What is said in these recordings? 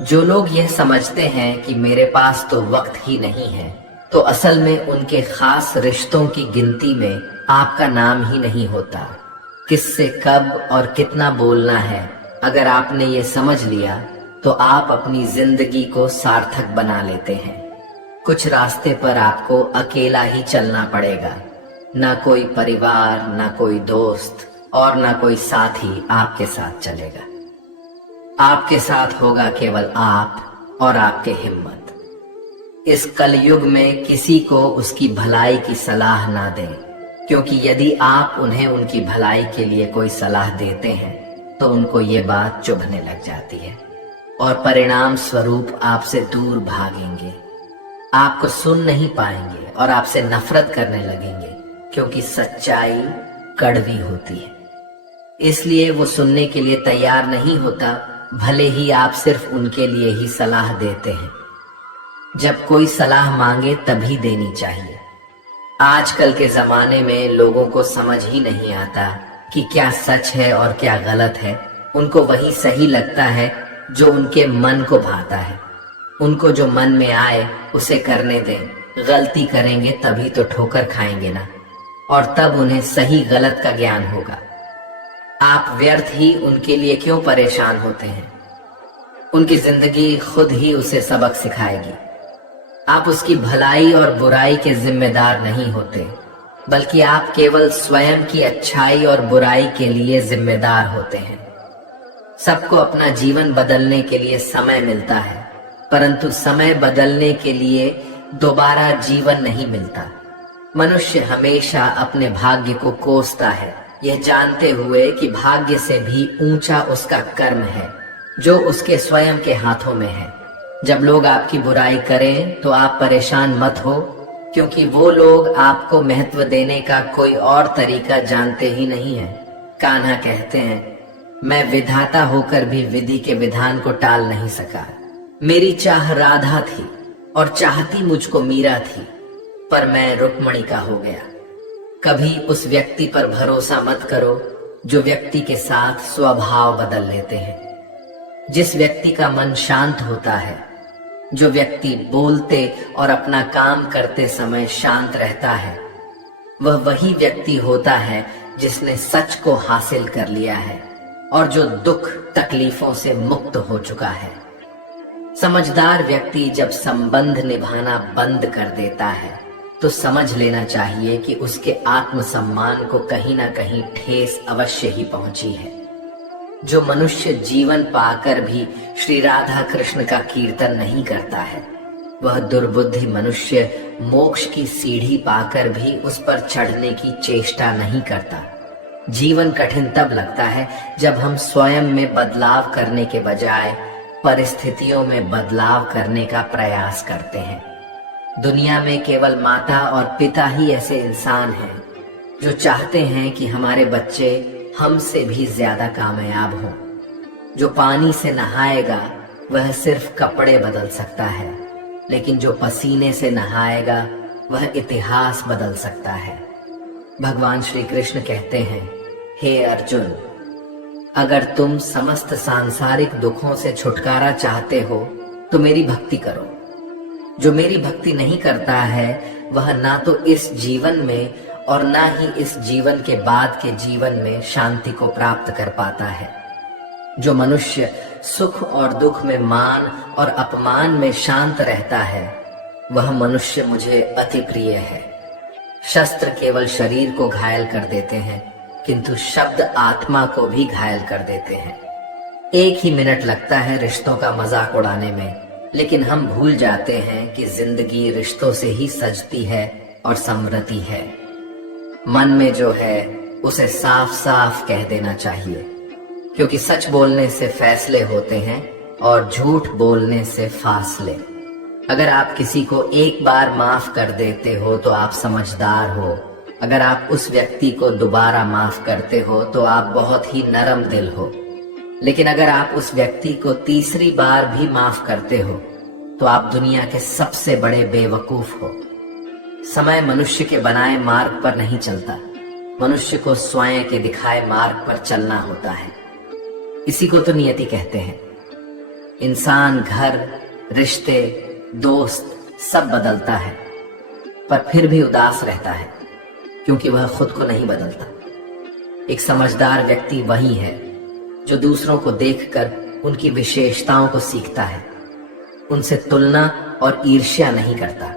जो लोग यह समझते हैं कि मेरे पास तो वक्त ही नहीं है, तो असल में उनके खास रिश्तों की गिनती में आपका नाम ही नहीं होता। किससे कब और कितना बोलना है, अगर आपने ये समझ लिया तो आप अपनी जिंदगी को सार्थक बना लेते हैं। कुछ रास्ते पर आपको अकेला ही चलना पड़ेगा। ना कोई परिवार, ना कोई दोस्त और ना कोई साथी आपके साथ चलेगा। आपके साथ होगा केवल आप और आपके हिम्मत। इस कलयुग में किसी को उसकी भलाई की सलाह ना दें, क्योंकि यदि आप उन्हें उनकी भलाई के लिए कोई सलाह देते हैं तो उनको ये बात चुभने लग जाती है और परिणाम स्वरूप आपसे दूर भागेंगे, आपको सुन नहीं पाएंगे और आपसे नफरत करने लगेंगे, क्योंकि सच्चाई कड़वी होती है। इसलिए वो सुनने के लिए तैयार नहीं होता, भले ही आप सिर्फ उनके लिए ही सलाह देते हैं। जब कोई सलाह मांगे तभी देनी चाहिए। आजकल के जमाने में लोगों को समझ ही नहीं आता कि क्या सच है और क्या गलत है। उनको वही सही लगता है जो उनके मन को भाता है। उनको जो मन में आए उसे करने दें। गलती करेंगे तभी तो ठोकर खाएंगे ना, और तब उन्हें सही गलत का ज्ञान होगा। आप व्यर्थ ही उनके लिए क्यों परेशान होते हैं? उनकी जिंदगी खुद ही उसे सबक सिखाएगी। आप उसकी भलाई और बुराई के जिम्मेदार नहीं होते, बल्कि आप केवल स्वयं की अच्छाई और बुराई के लिए जिम्मेदार होते हैं। सबको अपना जीवन बदलने के लिए समय मिलता है, परंतु समय बदलने के लिए दोबारा जीवन नहीं मिलता। मनुष्य हमेशा अपने भाग्य को कोसता है, यह जानते हुए कि भाग्य से भी ऊंचा उसका कर्म है, जो उसके स्वयं के हाथों में है। जब लोग आपकी बुराई करें तो आप परेशान मत हो, क्योंकि वो लोग आपको महत्व देने का कोई और तरीका जानते ही नहीं है। कान्हा कहते हैं, मैं विधाता होकर भी विधि के विधान को टाल नहीं सका। मेरी चाह राधा थी और चाहती मुझको मीरा थी, पर मैं रुक्मणी का हो गया। कभी उस व्यक्ति पर भरोसा मत करो जो व्यक्ति के साथ स्वभाव बदल लेते हैं। जिस व्यक्ति का मन शांत होता है, जो व्यक्ति बोलते और अपना काम करते समय शांत रहता है, वह वही व्यक्ति होता है जिसने सच को हासिल कर लिया है और जो दुख तकलीफों से मुक्त हो चुका है। समझदार व्यक्ति जब संबंध निभाना बंद कर देता है तो समझ लेना चाहिए कि उसके आत्मसम्मान को कहीं ना कहीं ठेस अवश्य ही पहुंची है। जो मनुष्य जीवन पाकर भी श्री राधा कृष्ण का कीर्तन नहीं करता है, वह दुर्बुद्धि मनुष्य मोक्ष की सीढ़ी पाकर भी उस पर चढ़ने की चेष्टा नहीं करता। जीवन कठिन तब लगता है जब हम स्वयं में बदलाव करने के बजाय परिस्थितियों में बदलाव करने का प्रयास करते हैं। दुनिया में केवल माता और पिता ही ऐसे इंसान हैं जो चाहते हैं कि हमारे बच्चे हमसे भी ज्यादा कामयाब हों। जो पानी से नहाएगा वह सिर्फ कपड़े बदल सकता है, लेकिन जो पसीने से नहाएगा वह इतिहास बदल सकता है। भगवान श्री कृष्ण कहते हैं, हे अर्जुन, अगर तुम समस्त सांसारिक दुखों से छुटकारा चाहते हो तो मेरी भक्ति करो। जो मेरी भक्ति नहीं करता है वह ना तो इस जीवन में और ना ही इस जीवन के बाद के जीवन में शांति को प्राप्त कर पाता है। जो मनुष्य सुख और दुख में, मान और अपमान में शांत रहता है, वह मनुष्य मुझे अति प्रिय है। शस्त्र केवल शरीर को घायल कर देते हैं, किंतु शब्द आत्मा को भी घायल कर देते हैं। एक ही मिनट लगता है रिश्तों का मजाक उड़ाने में, लेकिन हम भूल जाते हैं कि जिंदगी रिश्तों से ही सजती है और संवरती है। मन में जो है उसे साफ साफ कह देना चाहिए, क्योंकि सच बोलने से फैसले होते हैं और झूठ बोलने से फासले। अगर आप किसी को एक बार माफ कर देते हो तो आप समझदार हो। अगर आप उस व्यक्ति को दोबारा माफ करते हो तो आप बहुत ही नरम दिल हो। लेकिन अगर आप उस व्यक्ति को तीसरी बार भी माफ करते हो तो आप दुनिया के सबसे बड़े बेवकूफ हो। समय मनुष्य के बनाए मार्ग पर नहीं चलता, मनुष्य को स्वयं के दिखाए मार्ग पर चलना होता है। इसी को तो नियति कहते हैं। इंसान घर, रिश्ते, दोस्त सब बदलता है, पर फिर भी उदास रहता है क्योंकि वह खुद को नहीं बदलता। एक समझदार व्यक्ति वही है जो दूसरों को देखकर उनकी विशेषताओं को सीखता है, उनसे तुलना और ईर्ष्या नहीं करता,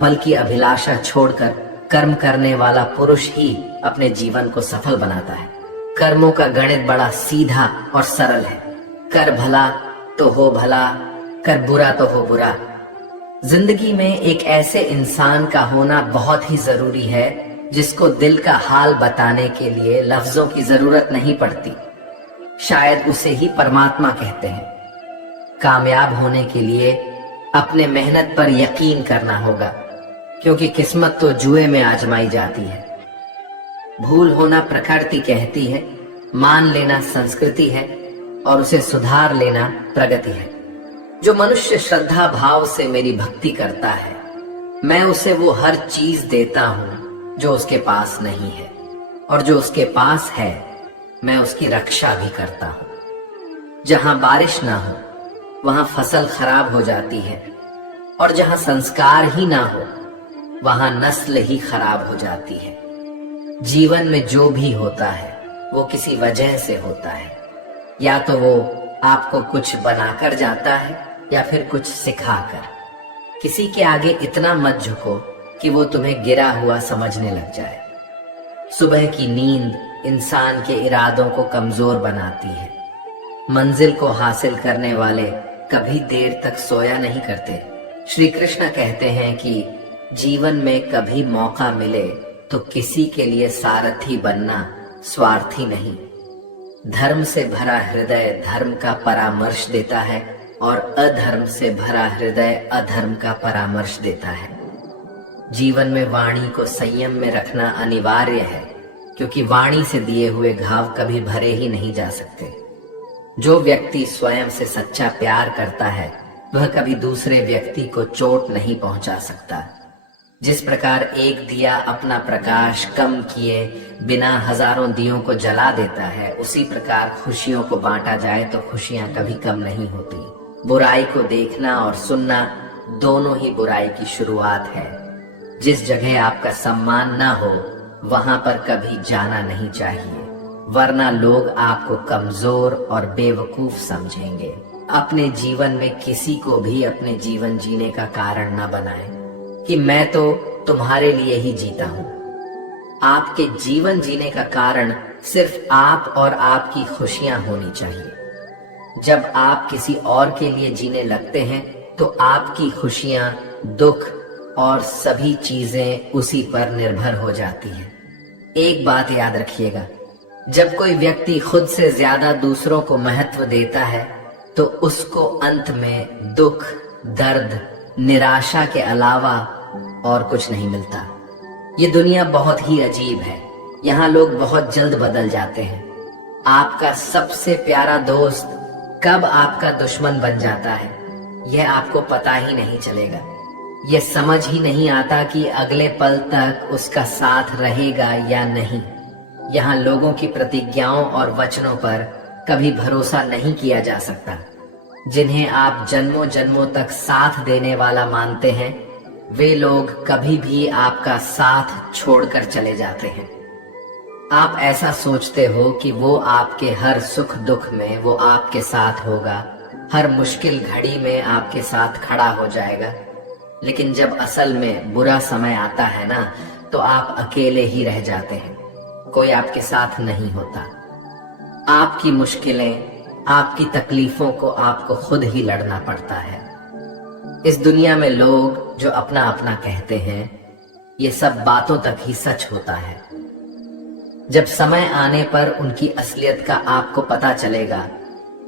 बल्कि अभिलाषा छोड़कर कर्म करने वाला पुरुष ही अपने जीवन को सफल बनाता है। कर्मों का गणित बड़ा सीधा और सरल है। कर भला तो हो भला, कर बुरा तो हो बुरा। जिंदगी में एक ऐसे इंसान का होना बहुत ही जरूरी है जिसको दिल का हाल बताने के लिए लफ्जों की जरूरत नहीं पड़ती। शायद उसे ही परमात्मा कहते हैं। कामयाब होने के लिए अपने मेहनत पर यकीन करना होगा, क्योंकि किस्मत तो जुए में आजमाई जाती है। भूल होना प्रकृति कहती है, मान लेना संस्कृति है और उसे सुधार लेना प्रगति है। जो मनुष्य श्रद्धा भाव से मेरी भक्ति करता है, मैं उसे वो हर चीज देता हूं जो उसके पास नहीं है, और जो उसके पास है मैं उसकी रक्षा भी करता हूं। जहां बारिश ना हो वहां फसल खराब हो जाती है, और जहां संस्कार ही ना हो वहां नस्ल ही खराब हो जाती है। जीवन में जो भी होता है वो किसी वजह से होता है। या तो वो आपको कुछ बनाकर जाता है या फिर कुछ सिखाकर। किसी के आगे इतना मत झुको कि वो तुम्हें गिरा हुआ समझने लग जाए। सुबह की नींद इंसान के इरादों को कमजोर बनाती है। मंजिल को हासिल करने वाले कभी देर तक सोया नहीं करते। श्री कृष्ण कहते हैं कि जीवन में कभी मौका मिले तो किसी के लिए सारथी बनना, स्वार्थी नहीं। धर्म से भरा हृदय धर्म का परामर्श देता है, और अधर्म से भरा हृदय अधर्म का परामर्श देता है। जीवन में वाणी को संयम में रखना अनिवार्य है, क्योंकि वाणी से दिए हुए घाव कभी भरे ही नहीं जा सकते। जो व्यक्ति स्वयं से सच्चा प्यार करता है वह कभी दूसरे व्यक्ति को चोट नहीं पहुंचा सकता। जिस प्रकार एक दिया अपना प्रकाश कम किए बिना हजारों दियों को जला देता है, उसी प्रकार खुशियों को बांटा जाए तो खुशियां कभी कम नहीं होती। बुराई को देखना और सुनना दोनों ही बुराई की शुरुआत है। जिस जगह आपका सम्मान ना हो वहां पर कभी जाना नहीं चाहिए, वरना लोग आपको कमजोर और बेवकूफ समझेंगे। अपने जीवन में किसी को भी अपने जीवन जीने का कारण न बनाएं कि मैं तो तुम्हारे लिए ही जीता हूं। आपके जीवन जीने का कारण सिर्फ आप और आपकी खुशियां होनी चाहिए। जब आप किसी और के लिए जीने लगते हैं तो आपकी खुशियां, दुख और सभी चीजें उसी पर निर्भर हो जाती हैं। एक बात याद रखिएगा, जब कोई व्यक्ति खुद से ज्यादा दूसरों को महत्व देता है तो उसको अंत में दुख, दर्द, निराशा के अलावा और कुछ नहीं मिलता। ये दुनिया बहुत ही अजीब है। यहाँ लोग बहुत जल्द बदल जाते हैं। आपका सबसे प्यारा दोस्त कब आपका दुश्मन बन जाता है यह आपको पता ही नहीं चलेगा। यह समझ ही नहीं आता कि अगले पल तक उसका साथ रहेगा या नहीं। यहाँ लोगों की प्रतिज्ञाओं और वचनों पर कभी भरोसा नहीं किया जा सकता। जिन्हें आप जन्मों जन्मों तक साथ देने वाला मानते हैं, वे लोग कभी भी आपका साथ छोड़कर चले जाते हैं। आप ऐसा सोचते हो कि वो आपके हर सुख दुख में वो आपके साथ होगा, हर मुश्किल घड़ी में आपके साथ खड़ा हो जाएगा, लेकिन जब असल में बुरा समय आता है ना, तो आप अकेले ही रह जाते हैं। कोई आपके साथ नहीं होता। आपकी मुश्किलें, आपकी तकलीफों को आपको खुद ही लड़ना पड़ता है। इस दुनिया में लोग जो अपना अपना कहते हैं, ये सब बातों तक ही सच होता है। जब समय आने पर उनकी असलियत का आपको पता चलेगा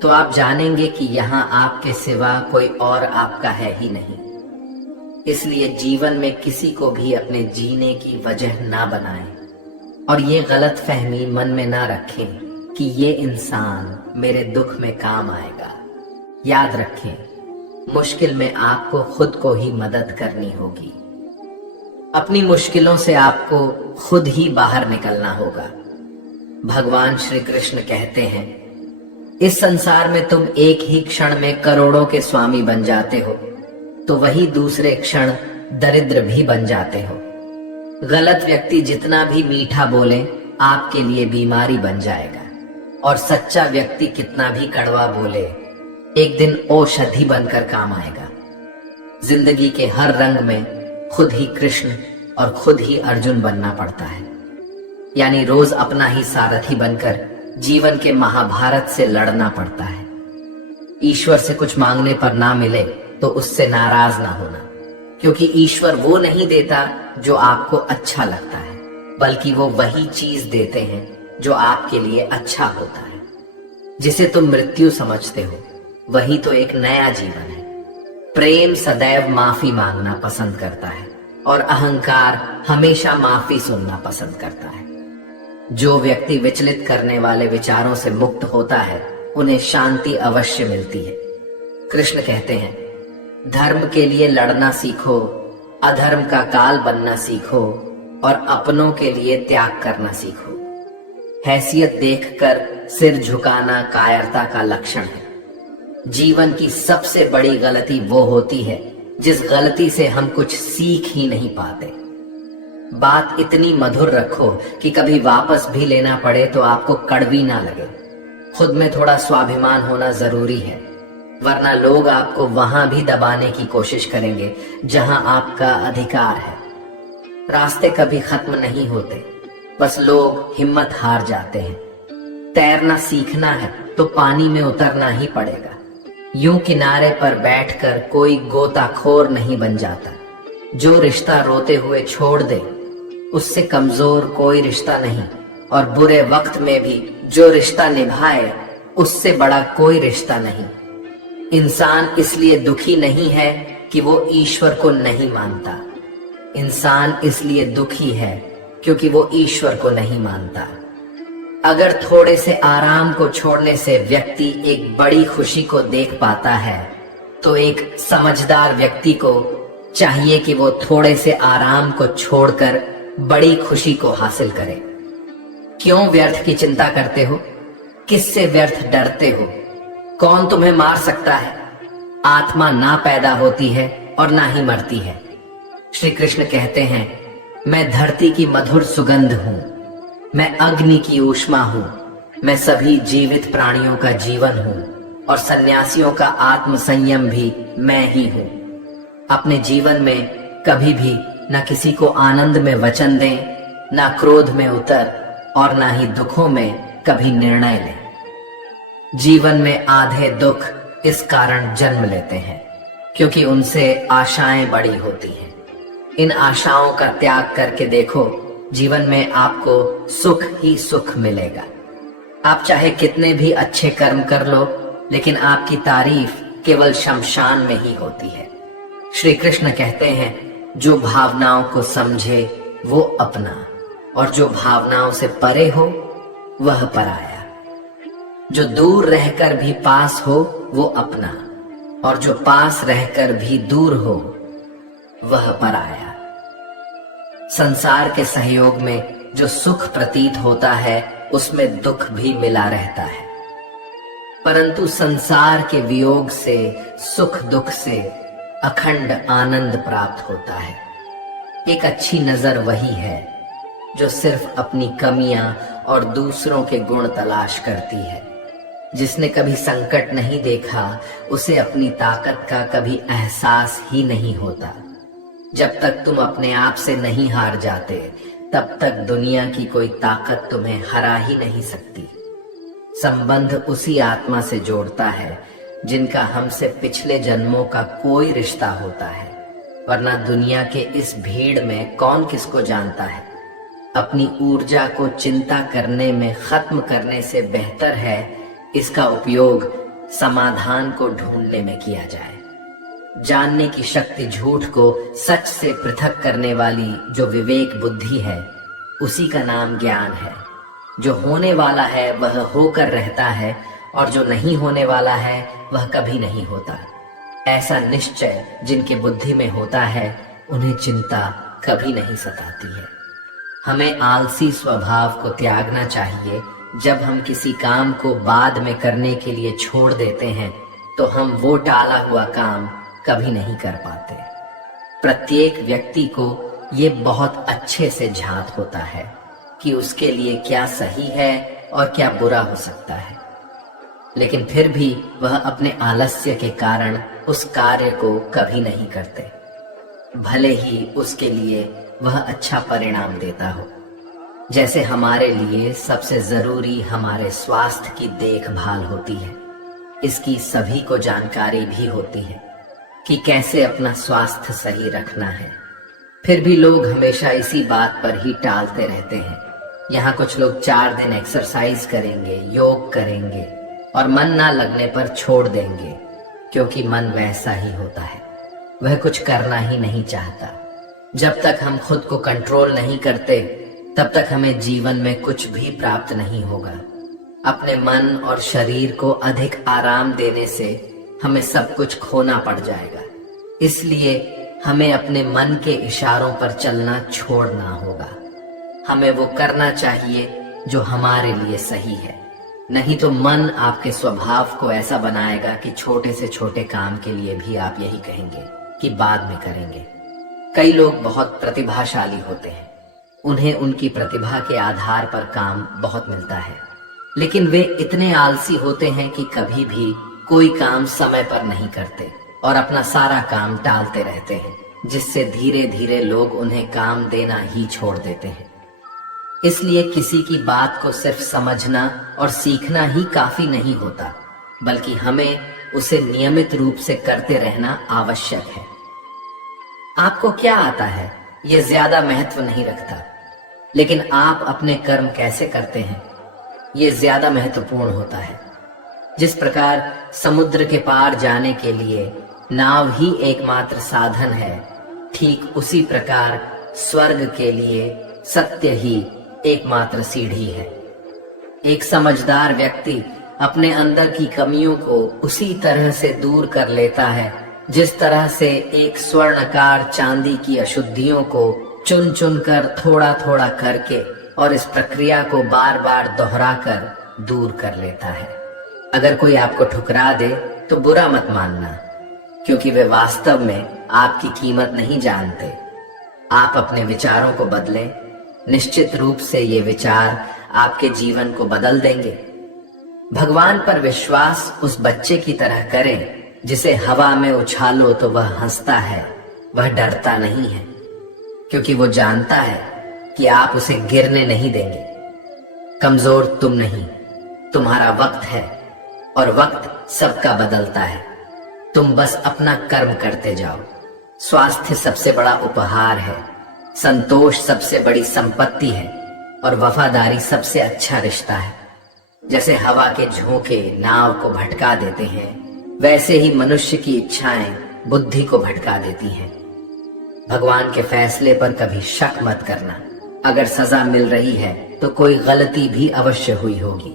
तो आप जानेंगे कि यहाँ आपके सिवा कोई और आपका है ही नहीं। इसलिए जीवन में किसी को भी अपने जीने की वजह ना बनाएं, और ये गलत फहमी मन में ना रखें कि ये इंसान मेरे दुख में काम आएगा। याद रखें, मुश्किल में आपको खुद को ही मदद करनी होगी। अपनी मुश्किलों से आपको खुद ही बाहर निकलना होगा। भगवान श्री कृष्ण कहते हैं, इस संसार में तुम एक ही क्षण में करोड़ों के स्वामी बन जाते हो, तो वही दूसरे क्षण दरिद्र भी बन जाते हो। गलत व्यक्ति जितना भी मीठा बोले आपके लिए बीमारी बन जाएगा, और सच्चा व्यक्ति कितना भी कड़वा बोले एक दिन औषधि बनकर काम आएगा। जिंदगी के हर रंग में खुद ही कृष्ण और खुद ही अर्जुन बनना पड़ता है, यानी रोज अपना ही सारथी बनकर जीवन के महाभारत से लड़ना पड़ता है। ईश्वर से कुछ मांगने पर ना मिले तो उससे नाराज ना होना, क्योंकि ईश्वर वो नहीं देता जो आपको अच्छा लगता है, बल्कि वो वही चीज देते हैं जो आपके लिए अच्छा होता है। जिसे तुम मृत्यु समझते हो वही तो एक नया जीवन है। प्रेम सदैव माफी मांगना पसंद करता है और अहंकार हमेशा माफी सुनना पसंद करता है। जो व्यक्ति विचलित करने वाले विचारों से मुक्त होता है उन्हें शांति अवश्य मिलती है। कृष्ण कहते हैं, धर्म के लिए लड़ना सीखो, अधर्म का काल बनना सीखो और अपनों के लिए त्याग करना सीखो। हैसियत देखकर सिर झुकाना कायरता का लक्षण है। जीवन की सबसे बड़ी गलती वो होती है जिस गलती से हम कुछ सीख ही नहीं पाते। बात इतनी मधुर रखो कि कभी वापस भी लेना पड़े तो आपको कड़वी ना लगे। खुद में थोड़ा स्वाभिमान होना जरूरी है, वरना लोग आपको वहां भी दबाने की कोशिश करेंगे जहां आपका अधिकार है। रास्ते कभी खत्म नहीं होते, बस लोग हिम्मत हार जाते हैं। तैरना सीखना है तो पानी में उतरना ही पड़ेगा। यूं किनारे पर बैठकर कोई गोताखोर नहीं बन जाता। जो रिश्ता रोते हुए छोड़ दे उससे कमजोर कोई रिश्ता नहीं, और बुरे वक्त में भी जो रिश्ता निभाए उससे बड़ा कोई रिश्ता नहीं। इंसान इसलिए दुखी नहीं है कि वो ईश्वर को नहीं मानता, इंसान इसलिए दुखी है क्योंकि वो ईश्वर को नहीं मानता। अगर थोड़े से आराम को छोड़ने से व्यक्ति एक बड़ी खुशी को देख पाता है, तो एक समझदार व्यक्ति को चाहिए कि वो थोड़े से आराम को छोड़कर बड़ी खुशी को हासिल करे। क्यों व्यर्थ की चिंता करते हो? किससे व्यर्थ डरते हो? कौन तुम्हें मार सकता है? आत्मा ना पैदा होती है और ना ही मरती है। श्री कृष्ण कहते हैं, मैं धरती की मधुर सुगंध हूं, मैं अग्नि की ऊष्मा हूं, मैं सभी जीवित प्राणियों का जीवन हूं और सन्यासियों का आत्म संयम भी मैं ही हूं। अपने जीवन में कभी भी न किसी को आनंद में वचन दें, ना क्रोध में उतर और ना ही दुखों में कभी निर्णय लें। जीवन में आधे दुख इस कारण जन्म लेते हैं क्योंकि उनसे आशाएं बड़ी होती हैं। इन आशाओं का त्याग करके देखो, जीवन में आपको सुख ही सुख मिलेगा। आप चाहे कितने भी अच्छे कर्म कर लो, लेकिन आपकी तारीफ केवल शमशान में ही होती है। श्री कृष्ण कहते हैं, जो भावनाओं को समझे वो अपना, और जो भावनाओं से परे हो वह पराया। जो दूर रहकर भी पास हो वो अपना, और जो पास रहकर भी दूर हो वह पराया। संसार के सहयोग में जो सुख प्रतीत होता है उसमें दुख भी मिला रहता है, परंतु संसार के वियोग से, सुख दुख से अखंड आनंद प्राप्त होता है। एक अच्छी नजर वही है जो सिर्फ अपनी कमियां और दूसरों के गुण तलाश करती है। जिसने कभी संकट नहीं देखा उसे अपनी ताकत का कभी एहसास ही नहीं होता। जब तक तुम अपने आप से नहीं हार जाते, तब तक दुनिया की कोई ताकत तुम्हें हरा ही नहीं सकती। संबंध उसी आत्मा से जोड़ता है जिनका हमसे पिछले जन्मों का कोई रिश्ता होता है, वरना दुनिया के इस भीड़ में कौन किसको जानता है। अपनी ऊर्जा को चिंता करने में खत्म करने से बेहतर है इसका उपयोग समाधान को ढूंढने में किया जाए। जानने की शक्ति झूठ को सच से पृथक करने वाली जो विवेक बुद्धि है, उसी का नाम ज्ञान है। जो होने वाला है वह होकर रहता है, और जो नहीं होने वाला है वह कभी नहीं होता। ऐसा निश्चय जिनके बुद्धि में होता है उन्हें चिंता कभी नहीं सताती है। हमें आलसी स्वभाव को त्यागना चाहिए जब हम किसी काम को बाद में करने के लिए छोड़ देते हैं तो हम वो टाला हुआ काम कभी नहीं कर पाते। प्रत्येक व्यक्ति को ये बहुत अच्छे से झांक होता है कि उसके लिए क्या सही है और क्या बुरा हो सकता है, लेकिन फिर भी वह अपने आलस्य के कारण उस कार्य को कभी नहीं करते, भले ही उसके लिए वह अच्छा परिणाम देता हो। जैसे हमारे लिए सबसे जरूरी हमारे स्वास्थ्य की देखभाल होती है, इसकी सभी को जानकारी भी होती है कि कैसे अपना स्वास्थ्य सही रखना है। फिर भी लोग हमेशा इसी बात पर ही टालते रहते हैं। यहाँ कुछ लोग 4 दिन एक्सरसाइज करेंगे, योग करेंगे और मन ना लगने पर छोड़ देंगे, क्योंकि मन वैसा ही होता है, वह कुछ करना ही नहीं चाहता। जब तक हम खुद को कंट्रोल नहीं करते तब तक हमें जीवन में कुछ भी प्राप्त नहीं होगा। अपने मन और शरीर को अधिक आराम देने से हमें सब कुछ खोना पड़ जाएगा। इसलिए हमें अपने मन के इशारों पर चलना छोड़ना होगा। हमें वो करना चाहिए जो हमारे लिए सही है, नहीं तो मन आपके स्वभाव को ऐसा बनाएगा कि छोटे से छोटे काम के लिए भी आप यही कहेंगे कि बाद में करेंगे। कई लोग बहुत प्रतिभाशाली होते हैं, उन्हें उनकी प्रतिभा के आधार पर काम बहुत मिलता है, लेकिन वे इतने आलसी होते हैं कि कभी भी कोई काम समय पर नहीं करते और अपना सारा काम टालते रहते हैं, जिससे धीरे धीरे लोग उन्हें काम देना ही छोड़ देते हैं। इसलिए किसी की बात को सिर्फ समझना और सीखना ही काफी नहीं होता, बल्कि हमें उसे नियमित रूप से करते रहना आवश्यक है। आपको क्या आता है ये ज्यादा महत्व नहीं रखता, लेकिन आप अपने कर्म कैसे करते हैं ये ज्यादा महत्वपूर्ण होता है। जिस प्रकार समुद्र के पार जाने के लिए नाव ही एकमात्र साधन है, ठीक उसी प्रकार स्वर्ग के लिए सत्य ही एकमात्र सीढ़ी है। एक समझदार व्यक्ति अपने अंदर की कमियों को उसी तरह से दूर कर लेता है जिस तरह से एक स्वर्णकार चांदी की अशुद्धियों को चुन चुन कर थोड़ा थोड़ा करके और इस प्रक्रिया को बार बार दोहरा कर दूर कर लेता है। अगर कोई आपको ठुकरा दे तो बुरा मत मानना, क्योंकि वे वास्तव में आपकी कीमत नहीं जानते। आप अपने विचारों को बदलें, निश्चित रूप से ये विचार आपके जीवन को बदल देंगे। भगवान पर विश्वास उस बच्चे की तरह करें जिसे हवा में उछालो तो वह हंसता है, वह डरता नहीं है, क्योंकि वो जानता है कि आप उसे गिरने नहीं देंगे। कमजोर तुम नहीं, तुम्हारा वक्त है और वक्त सबका बदलता है। तुम बस अपना कर्म करते जाओ। स्वास्थ्य सबसे बड़ा उपहार है, संतोष सबसे बड़ी संपत्ति है और वफादारी सबसे अच्छा रिश्ता है। जैसे हवा के झोंके नाव को भटका देते हैं, वैसे ही मनुष्य की इच्छाएं बुद्धि को भटका देती हैं। भगवान के फैसले पर कभी शक मत करना। अगर सजा मिल रही है तो कोई गलती भी अवश्य हुई होगी।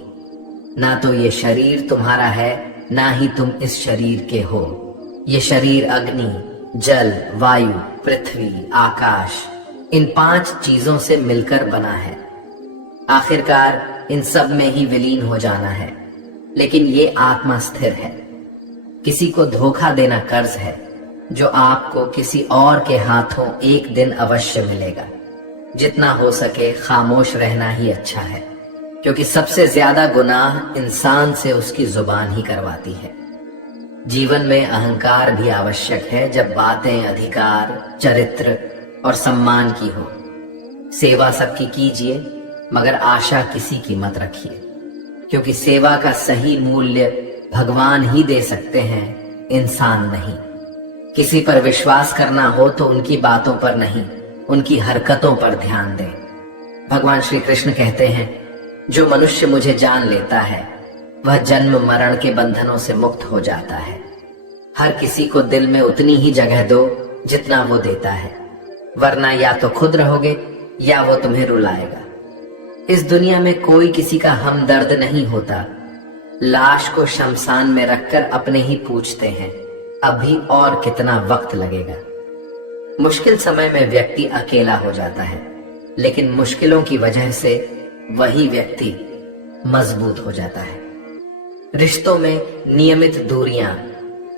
ना तो ये शरीर तुम्हारा है, ना ही तुम इस शरीर के हो। ये शरीर अग्नि, जल, वायु, पृथ्वी, आकाश, इन 5 चीजों से मिलकर बना है। आखिरकार इन सब में ही विलीन हो जाना है, लेकिन ये आत्मा स्थिर है। किसी को धोखा देना कर्ज है, जो आपको किसी और के हाथों एक दिन अवश्य मिलेगा। जितना हो सके खामोश रहना ही अच्छा है, क्योंकि सबसे ज्यादा गुनाह इंसान से उसकी जुबान ही करवाती है। जीवन में अहंकार भी आवश्यक है जब बातें अधिकार, चरित्र और सम्मान की हो। सेवा सबकी कीजिए, मगर आशा किसी की मत रखिए, क्योंकि सेवा का सही मूल्य भगवान ही दे सकते हैं, इंसान नहीं। किसी पर विश्वास करना हो तो उनकी बातों पर नहीं, उनकी हरकतों पर ध्यान दें। भगवान श्री कृष्ण कहते हैं, जो मनुष्य मुझे जान लेता है वह जन्म मरण के बंधनों से मुक्त हो जाता है। हर किसी को दिल में उतनी ही जगह दो जितना वो देता है, वरना या तो खुद रहोगे या वो तुम्हें रुलाएगा। इस दुनिया में कोई किसी का हमदर्द नहीं होता। लाश को शमशान में रखकर अपने ही पूछते हैं, अभी और कितना वक्त लगेगा। मुश्किल समय में व्यक्ति अकेला हो जाता है, लेकिन मुश्किलों की वजह से वही व्यक्ति मजबूत हो जाता है। रिश्तों में नियमित दूरियां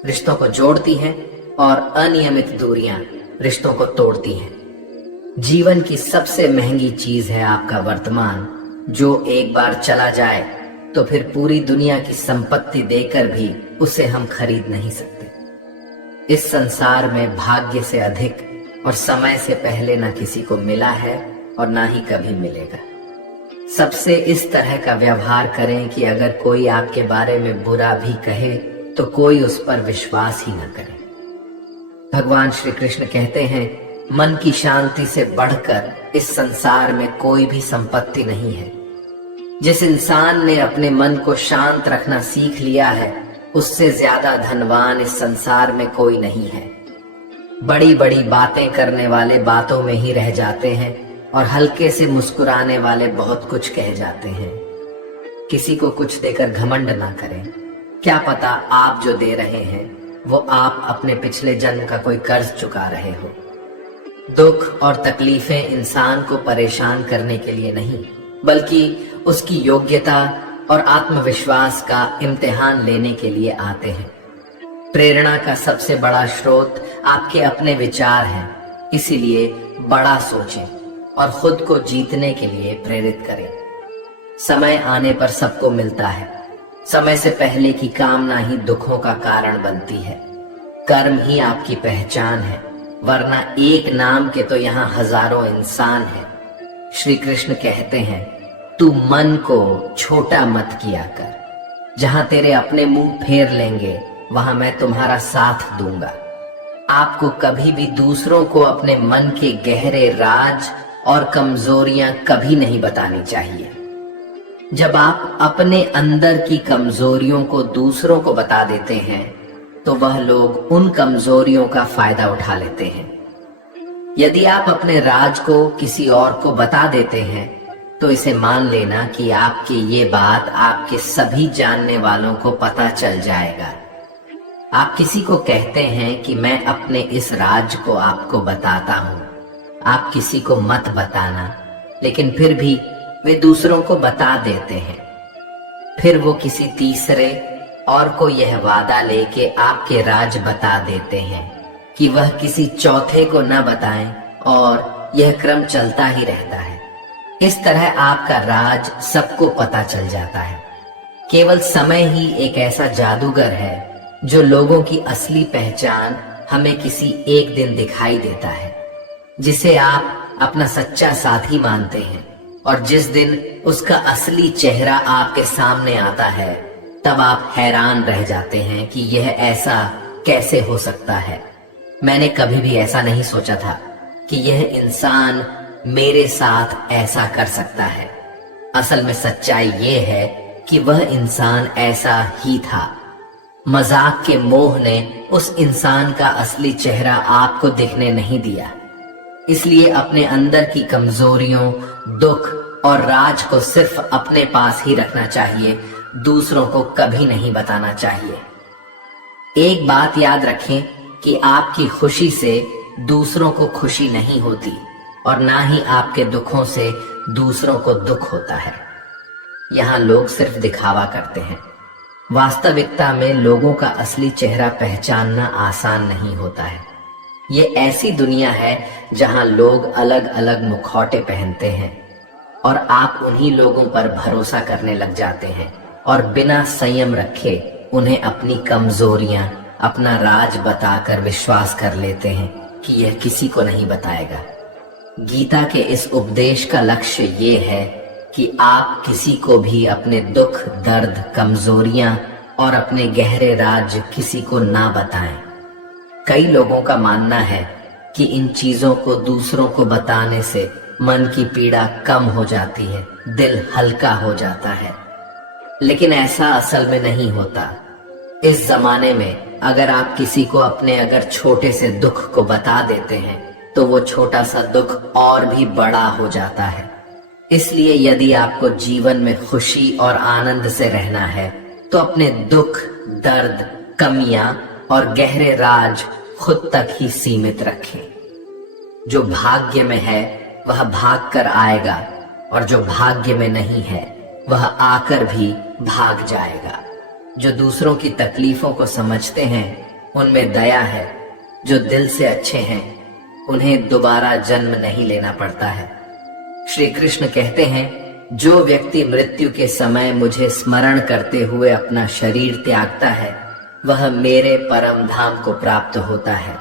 रिश्तों को जोड़ती हैं और अनियमित दूरियां रिश्तों को तोड़ती हैं। जीवन की सबसे महंगी चीज है आपका वर्तमान, जो एक बार चला जाए तो फिर पूरी दुनिया की संपत्ति देकर भी उसे हम खरीद नहीं सकते। इस संसार में भाग्य से अधिक और समय से पहले ना किसी को मिला है और ना ही कभी मिलेगा। सबसे इस तरह का व्यवहार करें कि अगर कोई आपके बारे में बुरा भी कहे तो कोई उस पर विश्वास ही ना करे। भगवान श्री कृष्ण कहते हैं, मन की शांति से बढ़कर इस संसार में कोई भी संपत्ति नहीं है। जिस इंसान ने अपने मन को शांत रखना सीख लिया है, उससे ज्यादा धनवान इस संसार में कोई नहीं है। बड़ी बड़ी बातें करने वाले बातों में ही रह जाते हैं और हल्के से मुस्कुराने वाले बहुत कुछ कह जाते हैं। किसी को कुछ देकर घमंड ना करें। क्या पता आप जो दे रहे हैं वो आप अपने पिछले जन्म का कोई कर्ज चुका रहे हो। दुख और तकलीफें इंसान को परेशान करने के लिए नहीं, बल्कि उसकी योग्यता और आत्मविश्वास का इम्तिहान लेने के लिए आते हैं। प्रेरणा का सबसे बड़ा स्रोत आपके अपने विचार हैं, इसीलिए बड़ा सोचें और खुद को जीतने के लिए प्रेरित करें। समय आने पर सबको मिलता है। समय से पहले की कामना ही दुखों का कारण बनती है। कर्म ही आपकी पहचान है, वरना एक नाम के तो यहाँ हजारों इंसान हैं। श्री कृष्ण कहते हैं, तू मन को छोटा मत किया कर। जहां तेरे अपने मुंह फेर लेंगे वहां मैं तुम्हारा साथ दूंगा। आपको कभी भी दूसरों को अपने मन के गहरे राज और कमजोरियां कभी नहीं बतानी चाहिए। जब आप अपने अंदर की कमजोरियों को दूसरों को बता देते हैं तो वह लोग उन कमजोरियों का फायदा उठा लेते हैं। यदि आप अपने राज को किसी और को बता देते हैं तो इसे मान लेना कि आपकी ये बात आपके सभी जानने वालों को पता चल जाएगा। आप किसी को कहते हैं कि मैं अपने इस राज को आपको बताता हूं, आप किसी को मत बताना, लेकिन फिर भी वे दूसरों को बता देते हैं। फिर वो किसी तीसरे और को यह वादा लेके आपके राज बता देते हैं कि वह किसी चौथे को न बताएं, और यह क्रम चलता ही रहता है। इस तरह आपका राज सबको पता चल जाता है। केवल समय ही एक ऐसा जादूगर है जो लोगों की असली पहचान हमें किसी एक दिन दिखाई देता है, जिसे आप अपना सच्चा साथी मानते हैं, और जिस दिन उसका असली चेहरा आपके सामने आता है तब आप हैरान रह जाते हैं कि यह ऐसा कैसे हो सकता है। मैंने कभी भी ऐसा नहीं सोचा था कि यह इंसान मेरे साथ ऐसा कर सकता है। असल में सच्चाई यह है कि वह इंसान ऐसा ही था। मजाक के मोह ने उस इंसान का असली चेहरा आपको दिखने नहीं दिया। इसलिए अपने अंदर की कमजोरियों, दुख और राज को सिर्फ अपने पास ही रखना चाहिए, दूसरों को कभी नहीं बताना चाहिए। एक बात याद रखें कि आपकी खुशी से दूसरों को खुशी नहीं होती और ना ही आपके दुखों से दूसरों को दुख होता है। यहाँ लोग सिर्फ दिखावा करते हैं। वास्तविकता में लोगों का असली चेहरा पहचानना आसान नहीं होता है। ये ऐसी दुनिया है जहां लोग अलग अलग मुखौटे पहनते हैं और आप उन्हीं लोगों पर भरोसा करने लग जाते हैं और बिना संयम रखे उन्हें अपनी कमजोरियां, अपना राज बताकर विश्वास कर लेते हैं कि यह किसी को नहीं बताएगा। गीता के इस उपदेश का लक्ष्य ये है कि आप किसी को भी अपने दुख, दर्द, कमजोरियां और अपने गहरे राज किसी को ना बताएं। कई लोगों का मानना है कि इन चीजों को दूसरों को बताने से मन की पीड़ा कम हो जाती है, दिल हल्का हो जाता है, लेकिन ऐसा असल में नहीं होता। इस जमाने में अगर आप किसी को अपने अगर छोटे से दुख को बता देते हैं तो वो छोटा सा दुख और भी बड़ा हो जाता है। इसलिए यदि आपको जीवन में खुशी और आनंद से रहना है तो अपने दुख, दर्द, कमियां और गहरे राज खुद तक ही सीमित रखें। जो भाग्य में है वह भाग कर आएगा और जो भाग्य में नहीं है वह आकर भी भाग जाएगा। जो दूसरों की तकलीफों को समझते हैं उनमें दया है। जो दिल से अच्छे हैं उन्हें दोबारा जन्म नहीं लेना पड़ता है। श्री कृष्ण कहते हैं, जो व्यक्ति मृत्यु के समय मुझे स्मरण करते हुए अपना शरीर त्यागता है वह मेरे परम धाम को प्राप्त होता है।